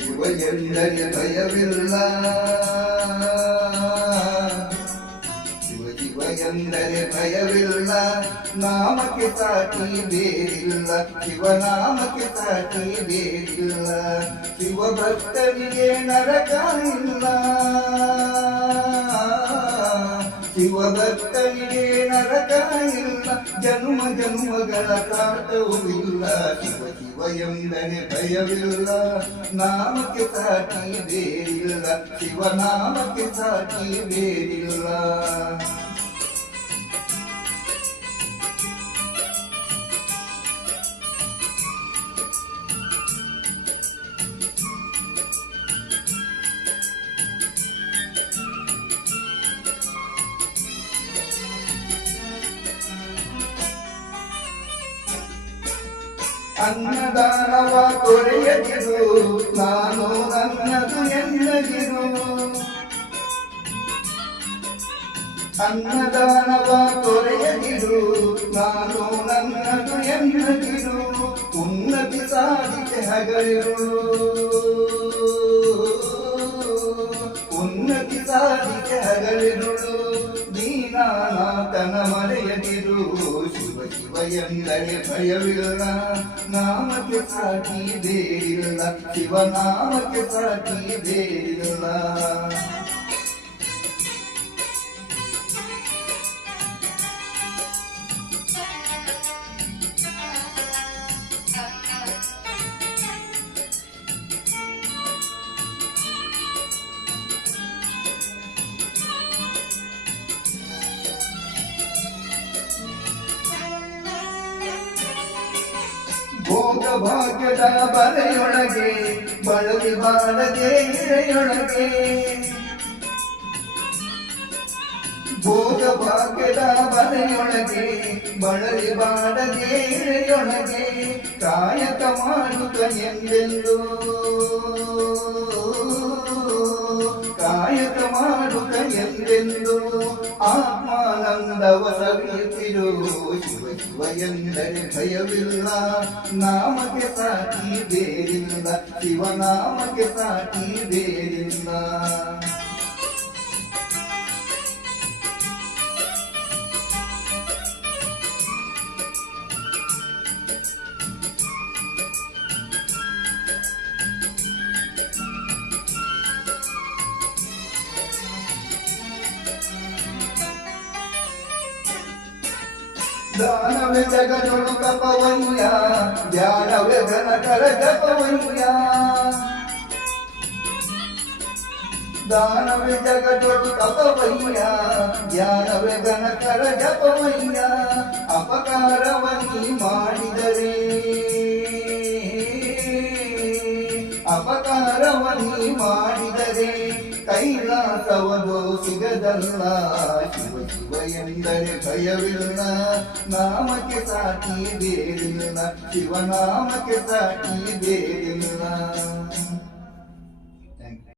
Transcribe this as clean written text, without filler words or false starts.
ಶಿವ ಎಂದರೆ ಭಯವಿಲ್ಲ, ಶಿವ ಶಿವ ಎಂದರೆ ಭಯವಿಲ್ಲ, ನಾಮಕ್ಕೆ ಸಾಟಿ ಬೇರಿಲ್ಲ, ಶಿವನಾಮಕ್ಕೆ ಸಾಟಿ ಬೇರಿಲ್ಲ, ಶಿವ ಭಕ್ತನಿಗೆ ನರಕ ಇಲ್ಲ, ಶಿವ ಭಕ್ತನಿಗೆ ನರಕ ಇಲ್ಲ, ಜನ್ಮ ಜನ್ಮಗಳ ಕಾಟವೂ ಇಲ್ಲ, ಶಿವ ಶಿವ ಎಂದರೆ ಭಯವಿಲ್ಲ, ನಾಮಕ್ಕೆ ಸಾಟಿ ಬೇರಿಲ್ಲ, ಶಿವನಾಮಕ್ಕೆ ಸಾಟಿ ಬೇರಿಲ್ಲ. ಅನ್ನದಾನವ ಕೊರೆಯದಿರು, ನಾನು ನನ್ನದು ಎನ್ನದಿರು, ಅನ್ನದಾನವ ಕೊರೆಯದಿರು, ನಾನು ನನ್ನದು ಎನ್ನದಿರು, ಉನ್ನತಿ ಸಾಧಿಕೆ ಹಗಲಿರುಳು, ಉನ್ನತಿ ಸಾಧಿಕೆ ಹಗಲಿರುಳು, ದೀನಾನಾಥನ ಮರೆಯದಿರು, ಶಿವ ಶಿವ ಎಂದರೆ ಭಯವಿಲ್ಲ, ನಾಮಕ್ಕೆ ಸಾಟಿ ಬೇರಿಲ್ಲ, ಶಿವನಾಮಕ್ಕೆ ಸಾಟಿ ಬೇರಿಲ್ಲ. ಭೋಗ ಭಾಗ್ಯದ ಬರೆಯೊಳಗೆ ಬಳಲಿ ಬಾಳದೆ ಇರೆಯೊಳಗೆ, ಭೋಗ ಭಾಗ್ಯದ ಬರೆಯೊಳಗೆ ಬಳಲಿ ಬಾಳದೆ ಇರೆಯೊಳಗೆ, ಕಾಯಕ ಮಾಡುತ್ತ ಎಂದೆಂದು, ಕಾಯಕ ಮಾಡುತ್ತ ಎಂದೆಂದು, ಆತ್ಮಾನಂದವ ಸವಿಯುತ್ತಿರು, ಶಿವ ಶಿವ ಎಂದರೆ ಭಯವಿಲ್ಲ, ನಾಮಕ್ಕೆ ಸಾಟಿ ಬೇರಿಲ್ಲ, ಶಿವನಾಮಕ್ಕೆ ಸಾಟಿ ಬೇರಿಲ್ಲ. ದಾನವೇ ಜಗದೊಳು ತಪವಯ್ಯ, ಧ್ಯಾನವೇ ಘನಕರ ಜಪವಯ್ಯ, ದಾನವೇ ಜಗದೊಳು ತಪವಯ್ಯ, ಧ್ಯಾನವೇ ಘನಕರ ಜಪವಯ್ಯ, ಅಪಕಾರವನ್ನಿ ಮಾಡಿದರೆ, ಅಪಕಾರವನ್ನಿ ಮಾಡಿದರೆ, ಕೈಲಾಸವದು ಸಿಗದಲ್ಲ, ಶಿವ ಶಿವ ಎಂದರೆ ಭಯವಿಲ್ಲ, ನಾಮಕ್ಕೆ ಸಾಟಿ ಬೇರಿಲ್ಲ, ಶಿವನಾಮಕ್ಕೆ ಸಾಟಿ ಬೇರಿಲ್ಲ.